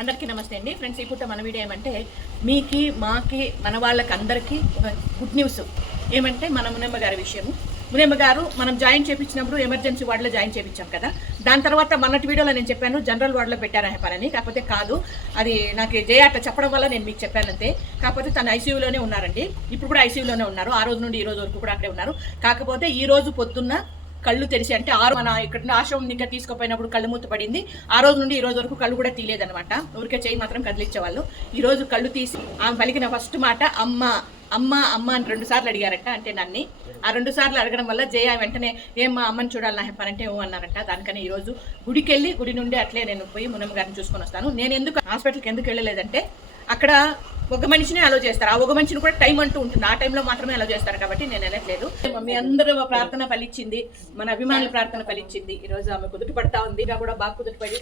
అందరికీ నమస్తే అండి ఫ్రెండ్స్. ఈ పూట మన వీడియో ఏమంటే మీకి మాకి మన వాళ్ళకి అందరికీ ఒక గుడ్ న్యూస్ ఏమంటే మన మునమ్మ గారి విషయము. మునమ్మ గారు మనం జాయిన్ చేయించినప్పుడు ఎమర్జెన్సీ వార్డులో జాయిన్ చేయించాం కదా. దాని తర్వాత మొన్నటి వీడియోలో నేను చెప్పాను జనరల్ వార్డులో పెట్టారా పని. కాకపోతే కాదు, అది నాకు జయ అట్లా చెప్పడం వల్ల నేను మీకు చెప్పాను అంతే. కాకపోతే తను ఐసీయూలోనే ఉన్నారండి. ఇప్పుడు కూడా ఐసీయూలోనే ఉన్నారు. ఆ రోజు నుండి ఈ రోజు వరకు కూడా అక్కడే ఉన్నారు. కాకపోతే ఈ రోజు పొద్దున్న కళ్ళు తెరిచి అంటే మన ఇక్కడ ఆశ్రమం ఇంకా తీసుకుపోయినప్పుడు కళ్ళు మూత పడింది. ఆ రోజు నుండి ఈ రోజు వరకు కళ్ళు కూడా తీయలేదనమాట. ఊరికే చేయి మాత్రం కదిలిచ్చేవాళ్ళు. ఈ రోజు కళ్ళు తీసి ఆమె పలికిన ఫస్ట్ మాట అమ్మ అమ్మ అమ్మ అని 2 సార్లు అడిగారంట. అంటే నన్ను ఆ 2 సార్లు అడగడం వల్ల జయ వెంటనే ఏమ్మా అమ్మని చూడాలి నా చెప్పారంటే ఏమో అన్నారంట. దానికని ఈ రోజు గుడికి వెళ్ళి గుడి నుండి అట్లే నేను పోయి మునమ్మ గారిని చూసుకొని వస్తాను. నేను ఎందుకు హాస్పిటల్కి ఎందుకు వెళ్ళలేదంటే అక్కడ ఒక మనిషిని అలో చేస్తారు. ఆ ఒక మనిషిని కూడా టైం అంటూ ఉంటుంది. ఆ టైంలో మాత్రమే అలో చేస్తారు కాబట్టి నేను వెళ్ళట్లేదు. మీ అందరూ ప్రార్థన ఫలించింది, మన అభిమానుల ప్రార్థన ఫలించింది. ఈ రోజు ఆమె కుదుట పడతా ఉంది. కూడా బాగా కుదుట పడి